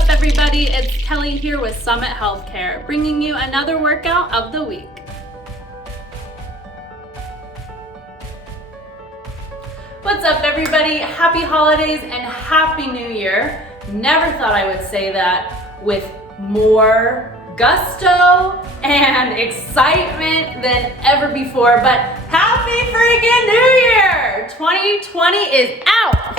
up, everybody? It's Kelly here with Summit Healthcare, bringing you another workout of the week. What's up, everybody? Happy holidays and Happy New Year. Never thought I would say that with more gusto and excitement than ever before, but happy freaking New Year! 2020 is out!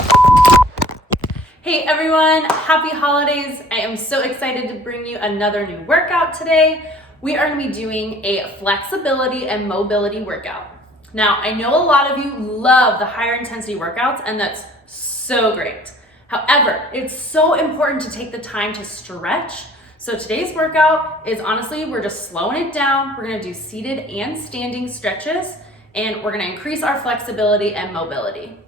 Hey everyone, happy holidays. I am so excited to bring you another new workout today. We are gonna be doing a flexibility and mobility workout. Now, I know a lot of you love the higher intensity workouts, and that's so great. However, it's so important to take the time to stretch. So today's workout is honestly, we're just slowing it down. We're gonna do seated and standing stretches, and we're gonna increase our flexibility and mobility.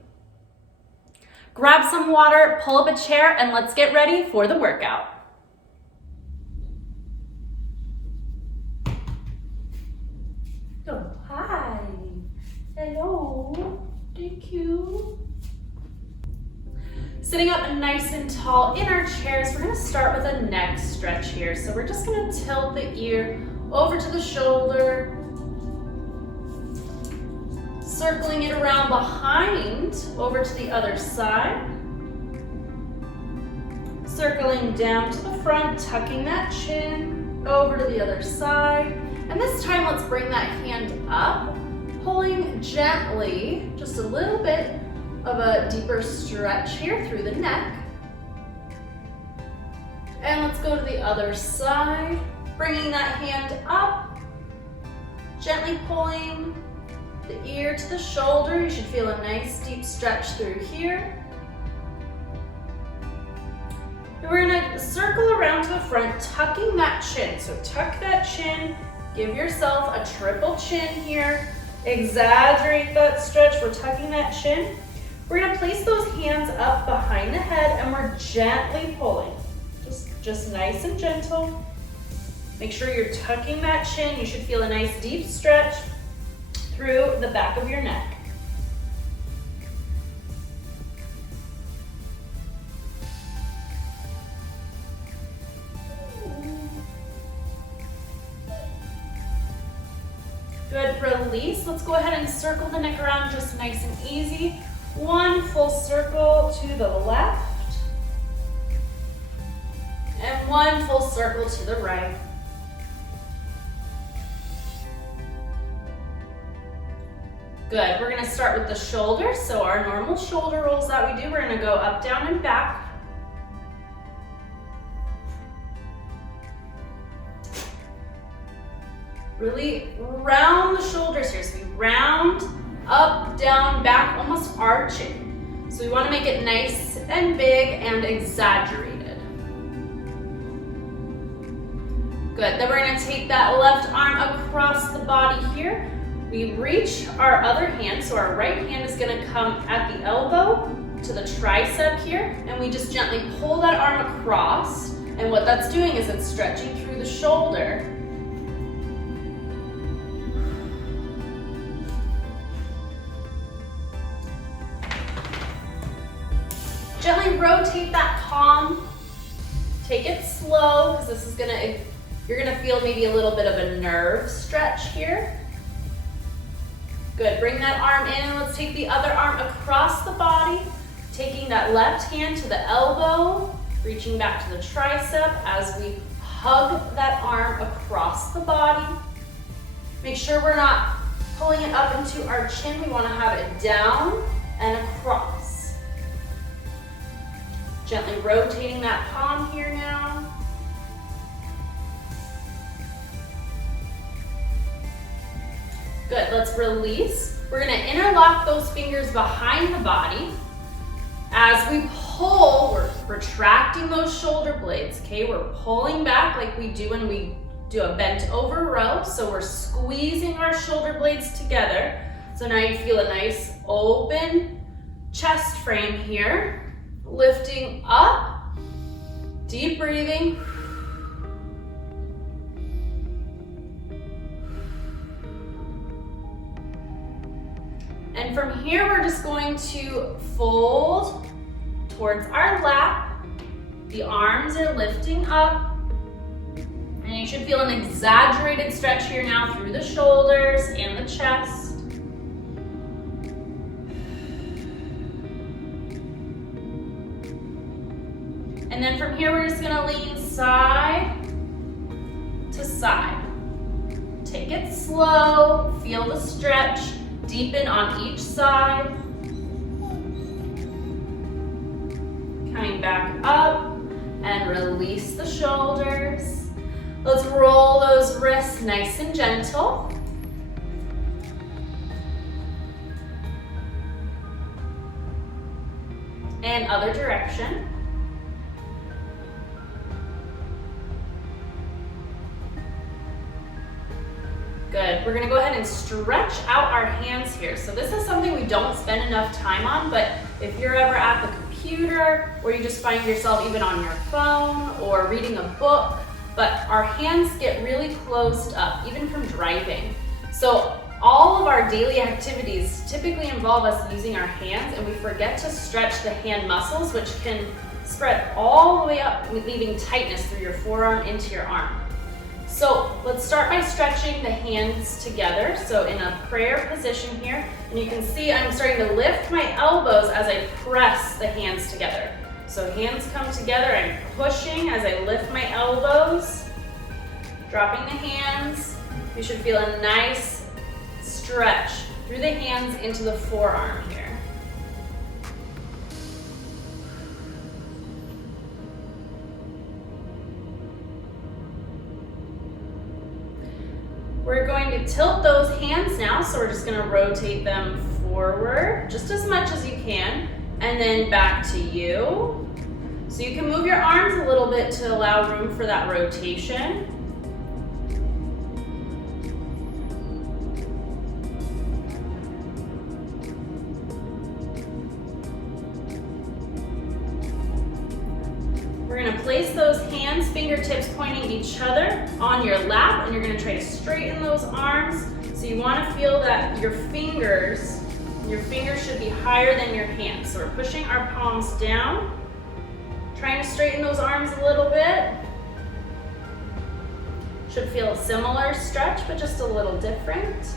Grab some water, pull up a chair, and let's get ready for the workout. Oh, hi. Hello. Thank you. Sitting up nice and tall in our chairs, we're gonna start with a neck stretch here. So we're just gonna tilt the ear over to the shoulder, circling it around behind, over to the other side. Circling down to the front, tucking that chin, over to the other side. And this time, let's bring that hand up, pulling gently, just a little bit of a deeper stretch here through the neck. And let's go to the other side, bringing that hand up, gently pulling the ear to the shoulder. You should feel a nice deep stretch through here. And we're gonna circle around to the front, tucking that chin. So tuck that chin, give yourself a triple chin here. Exaggerate that stretch, we're tucking that chin. We're gonna place those hands up behind the head and we're gently pulling. Just nice and gentle. Make sure you're tucking that chin. You should feel a nice deep stretch through the back of your neck. Good, release. Let's go ahead and circle the neck around just nice and easy. One full circle to the left. And one full circle to the right. Good, we're gonna start with the shoulders. So our normal shoulder rolls that we do, we're gonna go up, down, and back. Really round the shoulders here. So we round, up, down, back, almost arching. So we wanna make it nice and big and exaggerated. Good, then we're gonna take that left arm across the body here. We reach our other hand, so our right hand is gonna come at the elbow to the tricep here, and we just gently pull that arm across, and what that's doing is it's stretching through the shoulder. Gently rotate that palm, take it slow, because this is you're gonna feel maybe a little bit of a nerve stretch here. Good, bring that arm in. Let's take the other arm across the body, taking that left hand to the elbow, reaching back to the tricep as we hug that arm across the body. Make sure we're not pulling it up into our chin. We wanna have it down and across. Gently rotating that palm here now. Good, let's release. We're gonna interlock those fingers behind the body. As we pull, we're retracting those shoulder blades, okay? We're pulling back like we do when we do a bent over row. So we're squeezing our shoulder blades together. So now you feel a nice open chest frame here. Lifting up, deep breathing. And from here, we're just going to fold towards our lap, The arms are lifting up, and you should feel an exaggerated stretch here now through the shoulders and the chest. And then from here, we're just gonna lean side to side. Take it slow, feel the stretch, deepen on each side. Coming back up and release the shoulders. Let's roll those wrists nice and gentle. And other direction. Good. We're gonna go ahead and stretch out our hands here. So this is something we don't spend enough time on, but if you're ever at the computer or you just find yourself even on your phone or reading a book, but our hands get really closed up, even from driving. So all of our daily activities typically involve us using our hands, and we forget to stretch the hand muscles, which can spread all the way up, leaving tightness through your forearm into your arm. So let's start by stretching the hands together. So in a prayer position here, and you can see I'm starting to lift my elbows as I press the hands together. So hands come together, I'm pushing as I lift my elbows, dropping the hands. You should feel a nice stretch through the hands into the forearm here. We're going to tilt those hands now, so we're just going to rotate them forward just as much as you can, and then back to you. So you can move your arms a little bit to allow room for that rotation. We're gonna place those hands, fingertips pointing each other on your lap, and you're gonna try to straighten those arms. So you wanna feel that your fingers should be higher than your hands. So we're pushing our palms down, trying to straighten those arms a little bit. Should feel a similar stretch, but just a little different.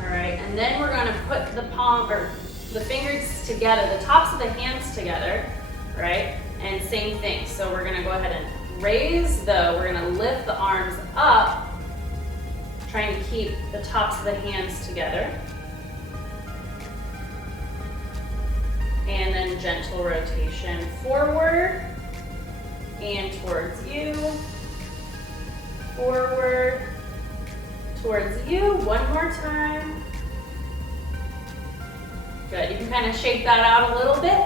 All right, and then we're gonna put the fingers together, the tops of the hands together, right? And same thing, so we're gonna go ahead and we're gonna lift the arms up, trying to keep the tops of the hands together. And then gentle rotation forward and towards you, forward, towards you, one more time. Good, you can kind of shake that out a little bit.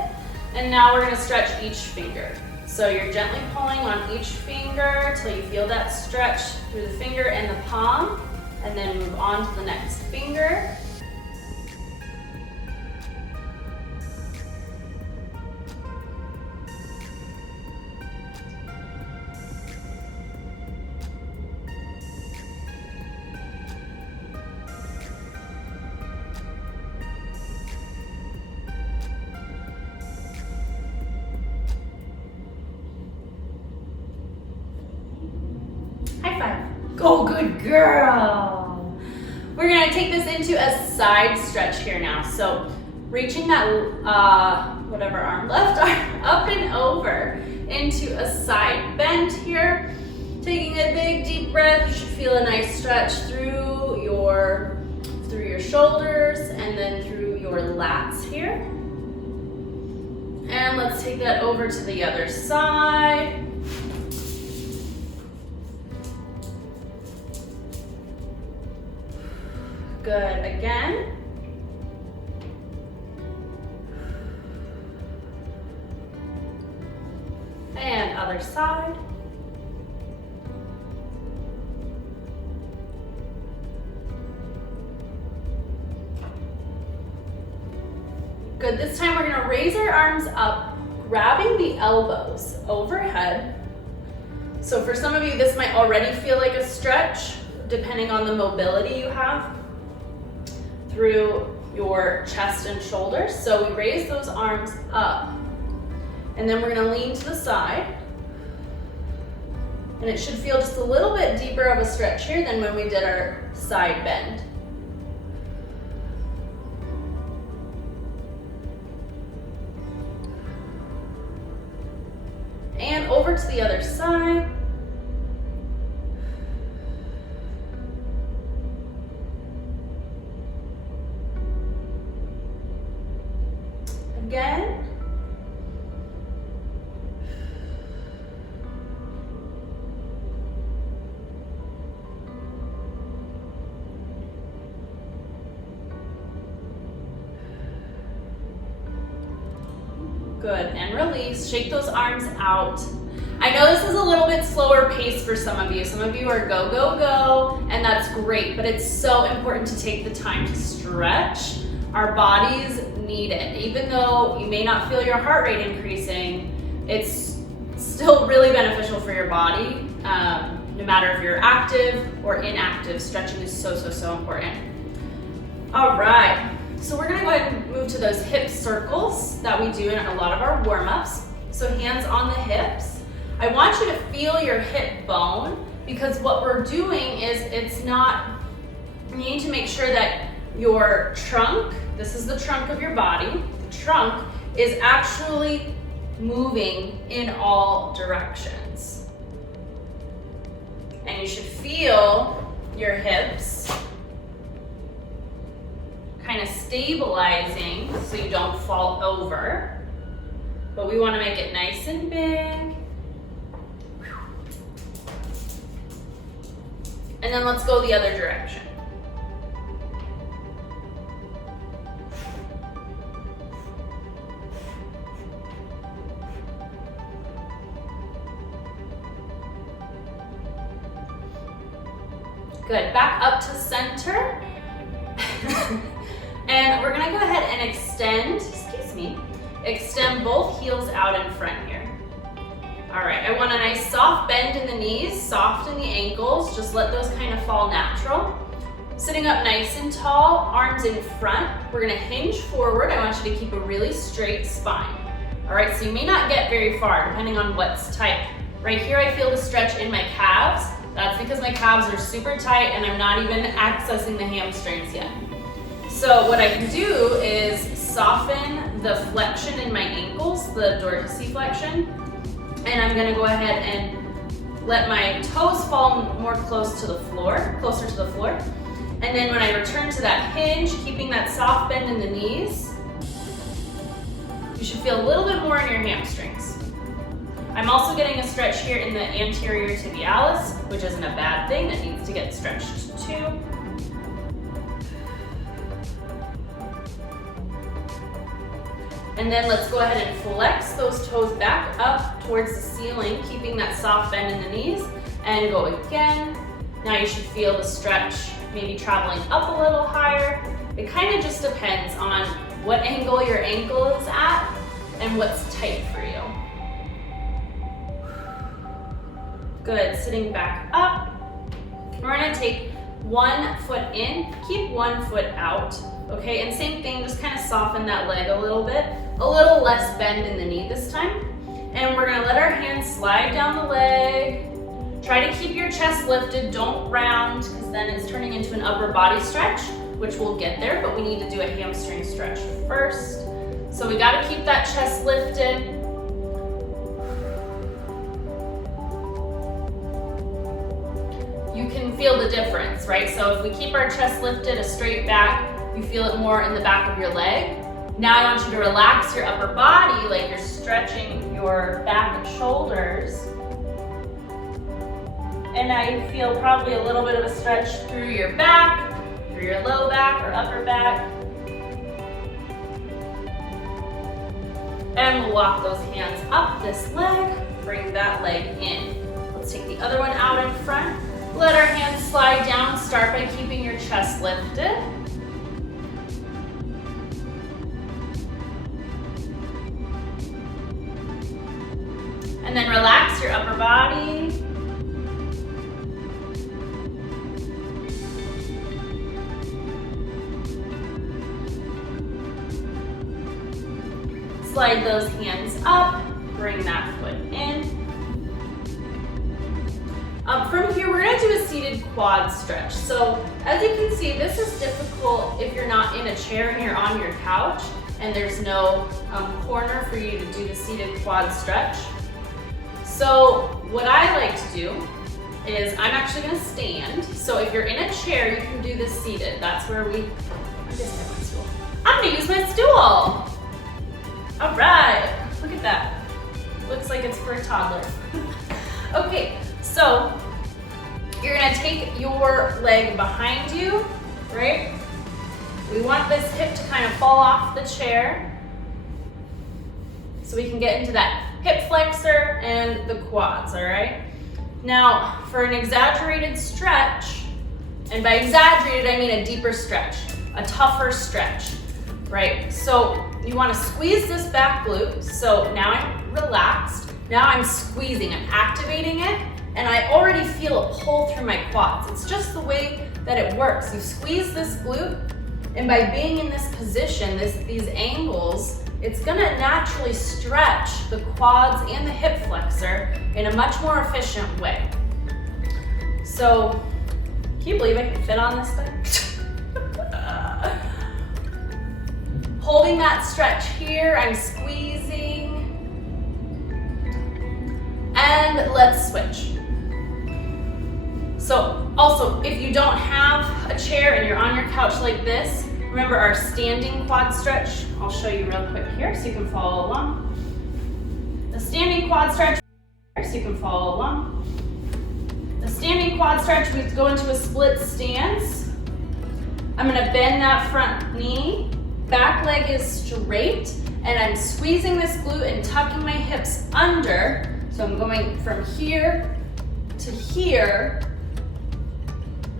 And now we're gonna stretch each finger. So you're gently pulling on each finger till you feel that stretch through the finger and the palm, and then move on to the next finger. Go, good girl. We're gonna take this into a side stretch here now. So reaching that, whatever arm, left arm up and over into a side bend here. Taking a big deep breath, you should feel a nice stretch through your shoulders and then through your lats here. And let's take that over to the other side. Good, again. And other side. Good, this time we're gonna raise our arms up, grabbing the elbows overhead. So for some of you, this might already feel like a stretch, depending on the mobility you have through your chest and shoulders. So we raise those arms up, and then we're gonna lean to the side. And it should feel just a little bit deeper of a stretch here than when we did our side bend. And over to the other side. Again. Good, and release. Shake those arms out. I know this is a little bit slower pace for some of you. Some of you are go, go, go, and that's great, but it's so important to take the time to stretch. Our bodies need it. Even though you may not feel your heart rate increasing, it's still really beneficial for your body. No matter if you're active or inactive, stretching is so, so, so important. All right. So we're gonna go ahead and move to those hip circles that we do in a lot of our warm-ups. So hands on the hips. I want you to feel your hip bone, because what we're doing is you need to make sure that your trunk, this is the trunk of your body, the trunk is actually moving in all directions. And you should feel your hips kind of stabilizing so you don't fall over. But we want to make it nice and big. And then let's go the other direction. Good, back up to center. And we're gonna go ahead and extend both heels out in front here. All right, I want a nice soft bend in the knees, soft in the ankles, just let those kind of fall natural. Sitting up nice and tall, arms in front. We're gonna hinge forward. I want you to keep a really straight spine. All right, so you may not get very far depending on what's tight. Right here, I feel the stretch in my calves. That's because my calves are super tight and I'm not even accessing the hamstrings yet. So what I can do is soften the flexion in my ankles, the dorsiflexion, and I'm gonna go ahead and let my toes fall more closer to the floor. And then when I return to that hinge, keeping that soft bend in the knees, you should feel a little bit more in your hamstrings. I'm also getting a stretch here in the anterior tibialis, which isn't a bad thing, that needs to get stretched too. And then let's go ahead and flex those toes back up towards the ceiling, keeping that soft bend in the knees, and go again. Now you should feel the stretch maybe traveling up a little higher. It kind of just depends on what angle your ankle is at and what's tight for you. Good, sitting back up. We're gonna take 1 foot in, keep 1 foot out, okay? And same thing, just kind of soften that leg a little bit. A little less bend in the knee this time. And we're gonna let our hands slide down the leg. Try to keep your chest lifted, don't round, because then it's turning into an upper body stretch, which we'll get there, but we need to do a hamstring stretch first. So we gotta keep that chest lifted. You can feel the difference, right? So if we keep our chest lifted, a straight back, you feel it more in the back of your leg. Now I want you to relax your upper body like you're stretching your back and shoulders. And now you feel probably a little bit of a stretch through your back, through your low back or upper back. And we'll walk those hands up this leg, bring that leg in. Let's take the other one out in front. Let our hands slide down. Start by keeping your chest lifted. And then relax your upper body. Slide those hands up, bring that foot in. From here, we're gonna do a seated quad stretch. So as you can see, this is difficult if you're not in a chair and you're on your couch and there's no corner for you to do the seated quad stretch. So what I like to do is I'm actually gonna stand. So if you're in a chair, you can do this seated. That's where I just have my stool. I'm gonna use my stool. All right, look at that. Looks like it's for a toddler. Okay, so you're gonna take your leg behind you, right? We want this hip to kind of fall off the chair so we can get into that hip flexor and the quads, all right? Now, for an exaggerated stretch, and by exaggerated, I mean a deeper stretch, a tougher stretch, right? So you wanna squeeze this back glute. So now I'm relaxed. Now I'm squeezing, I'm activating it, and I already feel a pull through my quads. It's just the way that it works. You squeeze this glute, and by being in this position, these angles, it's gonna naturally stretch the quads and the hip flexor in a much more efficient way. So, can you believe I can fit on this thing? Holding that stretch here, I'm squeezing. And let's switch. So also, if you don't have a chair and you're on your couch like this, remember our standing quad stretch. I'll show you real quick here so you can follow along. The standing quad stretch, so you can follow along. The standing quad stretch, we go into a split stance. I'm gonna bend that front knee, back leg is straight, and I'm squeezing this glute and tucking my hips under. So I'm going from here to here,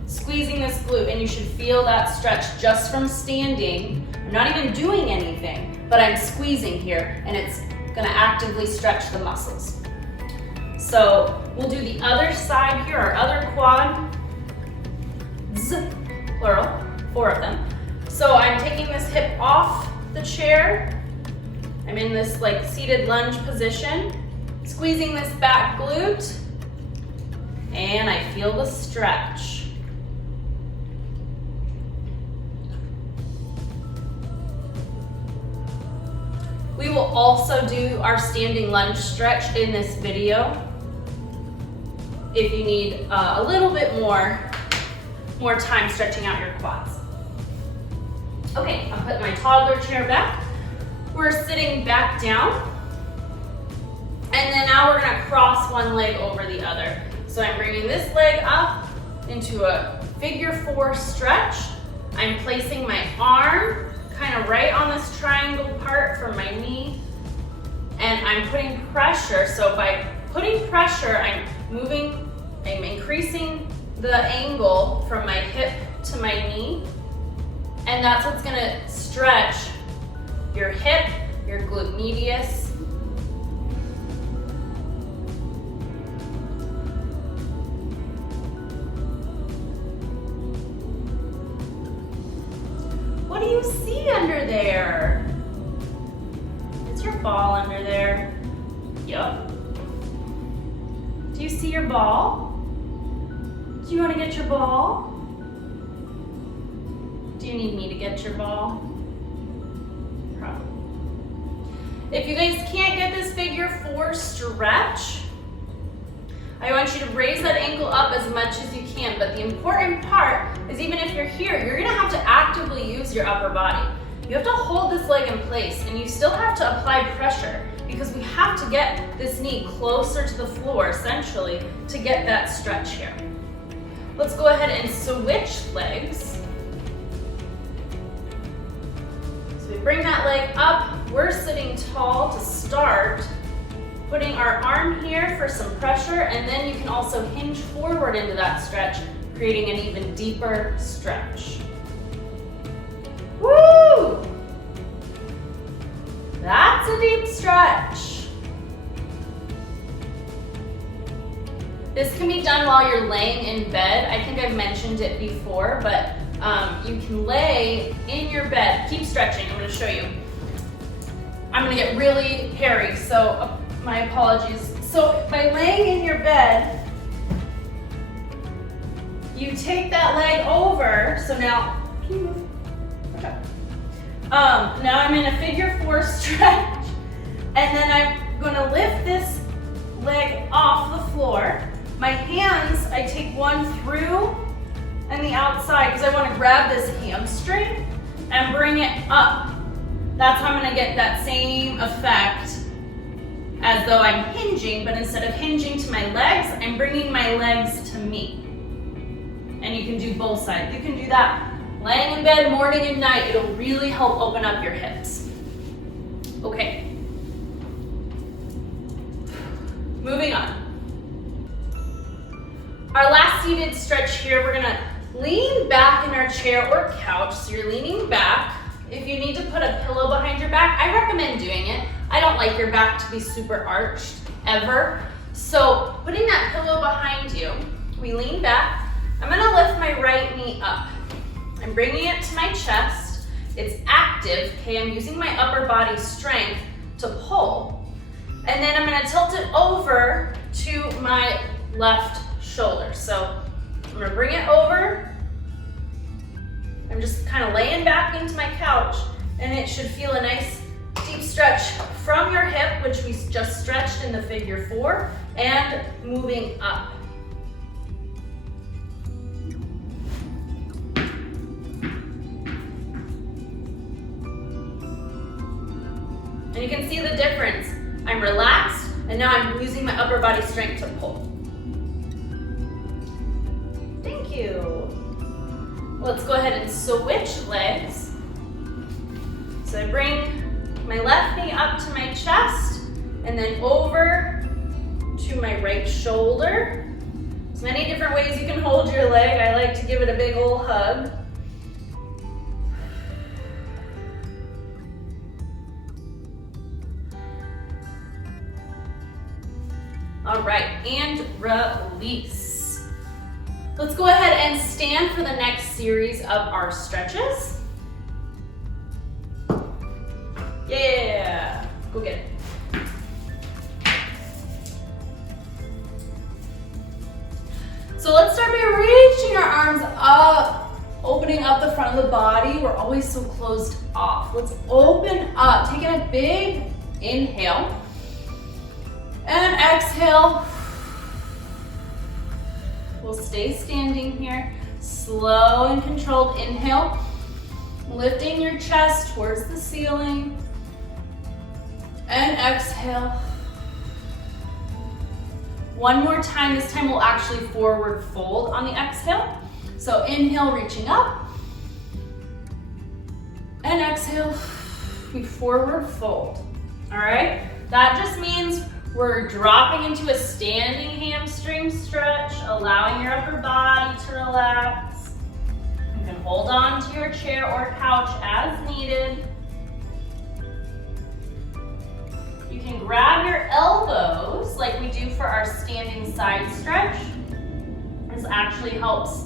squeezing this glute, and you should feel that stretch just from standing. I'm not even doing anything, but I'm squeezing here, and it's gonna actively stretch the muscles. So we'll do the other side here, our other quad, plural, 4 of them. So I'm taking this hip off the chair. I'm in this like seated lunge position, squeezing this back glute, and I feel the stretch. We will also do our standing lunge stretch in this video if you need a little bit more time stretching out your quads. Okay, I'll put my toddler chair back. We're sitting back down. And then now we're gonna cross one leg over the other. So I'm bringing this leg up into a figure 4 stretch. I'm placing my arm kind of right on this triangle part from my knee, and I'm putting pressure. So by putting pressure, I'm increasing the angle from my hip to my knee, and that's what's gonna stretch your hip, your glute medius. What do you see under there? Is your ball under there? Yup. Do you see your ball? Do you want to get your ball? Do you need me to get your ball? Probably. If you guys can't get this figure 4 stretch, I want you to raise that ankle up as much as you can, but the important part is even if you're here, you're gonna have to actively use your upper body. You have to hold this leg in place, and you still have to apply pressure because we have to get this knee closer to the floor, essentially, to get that stretch here. Let's go ahead and switch legs. So we bring that leg up, we're sitting tall to start, putting our arm here for some pressure, and then you can also hinge forward into that stretch, creating an even deeper stretch. Woo! That's a deep stretch. This can be done while you're laying in bed. I think I've mentioned it before, but you can lay in your bed. Keep stretching, I'm gonna show you. I'm gonna get really hairy, so my apologies. So by laying in your bed, you take that leg over. So now, can you move? Okay. Now I'm in a figure 4 stretch, and then I'm gonna lift this leg off the floor. My hands, I take one through and the outside because I want to grab this hamstring and bring it up. That's how I'm gonna get that same effect as though I'm hinging, but instead of hinging to my legs, I'm bringing my legs to me. And you can do both sides. You can do that laying in bed morning and night. It'll really help open up your hips. Okay. Moving on. Our last seated stretch here, we're gonna lean back in our chair or couch. So you're leaning back. If you need to put a pillow behind your back, I recommend doing it. I don't like your back to be super arched ever. So putting that pillow behind you, we lean back. I'm gonna lift my right knee up. I'm bringing it to my chest. It's active, okay? I'm using my upper body strength to pull. And then I'm gonna tilt it over to my left shoulder. So I'm gonna bring it over. I'm just kind of laying back into my couch, and it should feel a nice deep stretch from your hip, which we just stretched in the figure 4, and moving up. And you can see the difference. I'm relaxed, and now I'm using my upper body strength to pull. Thank you. Let's go ahead and switch legs. So I bring my left knee up to my chest, and then over to my right shoulder. There's many different ways you can hold your leg. I like to give it a big old hug. All right, and release. Let's go ahead and stand for the next series of our stretches. Yeah, go get it. So let's start by reaching our arms up, opening up the front of the body. We're always so closed off. Let's open up, taking a big inhale. And exhale. We'll stay standing here. Slow and controlled inhale. Lifting your chest towards the ceiling. And exhale. One more time. This time we'll actually forward fold on the exhale. So inhale, reaching up. And exhale, we forward fold. All right? That just means we're dropping into a standing hamstring stretch, allowing your upper body to relax. You can hold on to your chair or couch as needed. You can grab your elbows like we do for our standing side stretch. This actually helps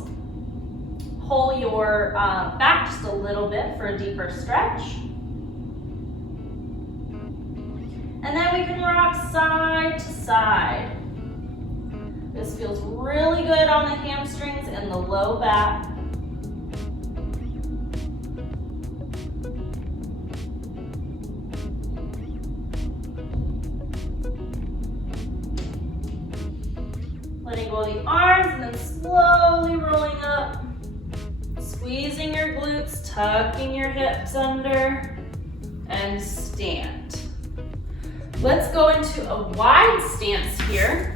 pull your back just a little bit for a deeper stretch. And then we can rock side to side. This feels really good on the hamstrings and the low back. Letting go of the arms and then slowly rolling up. Squeezing your glutes, tucking your hips under, and stand. Let's go into a wide stance here.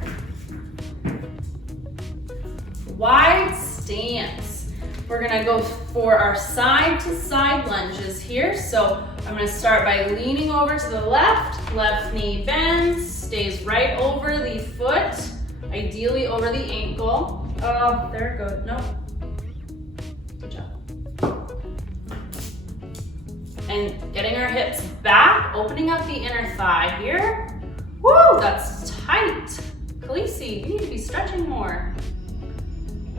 Wide stance. We're gonna go for our side to side lunges here. So I'm gonna start by leaning over to the left. Left knee bends, stays right over the foot, ideally over the ankle. Oh, there it goes. Nope. Good job. And getting our hips back, opening up the inner thigh here. Woo, that's tight. Khaleesi, you need to be stretching more.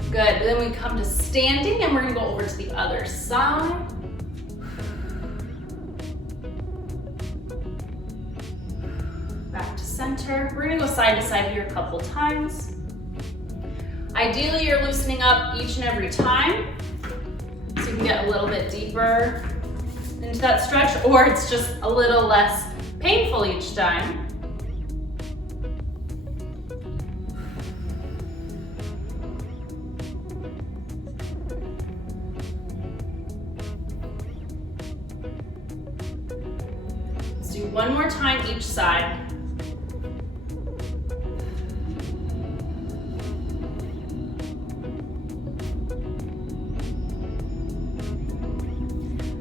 Good, then we come to standing and we're gonna go over to the other side. center. We're gonna go side to side here a couple times. Ideally, you're loosening up each and every time so you can get a little bit deeper into that stretch, or it's just a little less painful each time. Let's do one more time each side.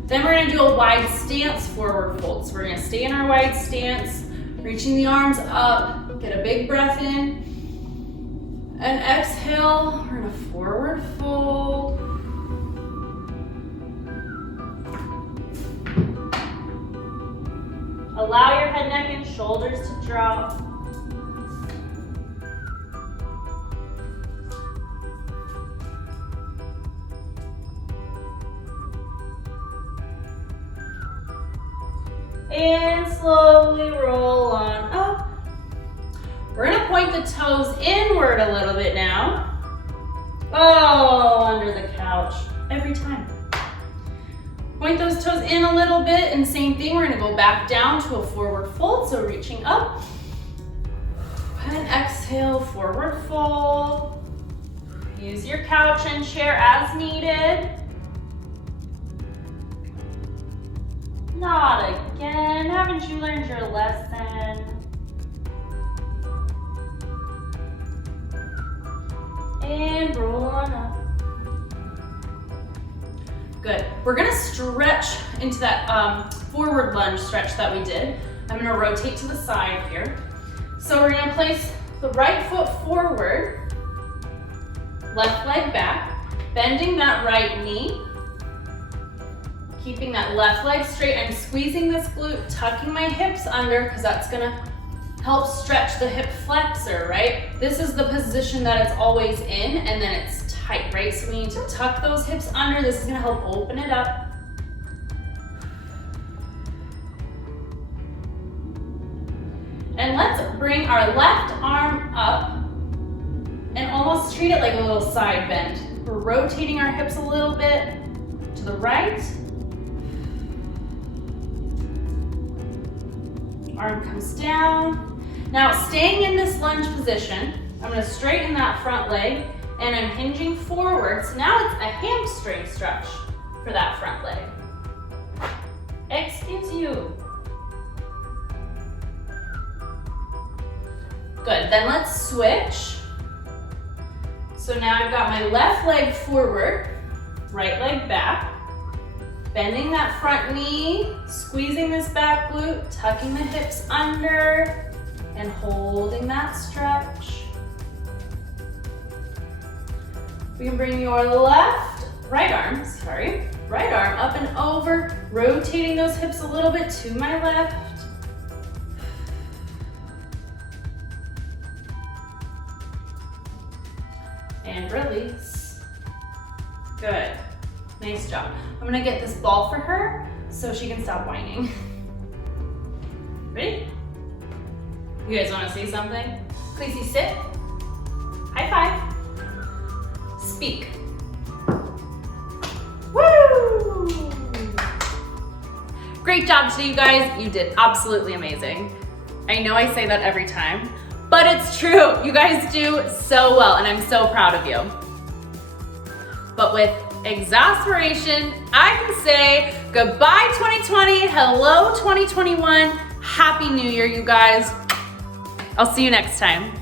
Then we're gonna do a wide stance forward fold. So we're gonna stay in our wide stance, reaching the arms up, get a big breath in, and exhale, we're gonna forward fold. Allow your head, neck, and shoulders to drop. And slowly roll on up. We're gonna point the toes inward a little bit now. Oh, under the couch, every time. Point those toes in a little bit, and same thing, we're gonna go back down to a forward fold, so reaching up. And exhale, forward fold. Use your couch and chair as needed. Not again. Haven't you learned your lesson? And roll on up. Good. We're gonna stretch into that forward lunge stretch that we did. I'm gonna rotate to the side here. So we're gonna place the right foot forward, left leg back, bending that right knee, keeping that left leg straight. I'm squeezing this glute, tucking my hips under because that's gonna help stretch the hip flexor, right? This is the position that it's always in, and then it's tight, right? So we need to tuck those hips under. This is gonna help open it up. And let's bring our left arm up and almost treat it like a little side bend. We're rotating our hips a little bit to the right. Arm comes down. Now, staying in this lunge position, I'm gonna straighten that front leg and I'm hinging forward. So now it's a hamstring stretch for that front leg. Excuse you. Good, then let's switch. So now I've got my left leg forward, right leg back. Bending that front knee, squeezing this back glute, tucking the hips under, and holding that stretch. We can bring your right arm up and over, rotating those hips a little bit to my left. And release. Good. Nice job. I'm gonna get this ball for her so she can stop whining. Ready? You guys wanna see something? Cleasy, sit. High five. Speak. Woo! Great job today, you guys. You did absolutely amazing. I know I say that every time, but it's true. You guys do so well, and I'm so proud of you. But with exasperation, I can say goodbye 2020, hello 2021, Happy New Year, you guys. I'll see you next time.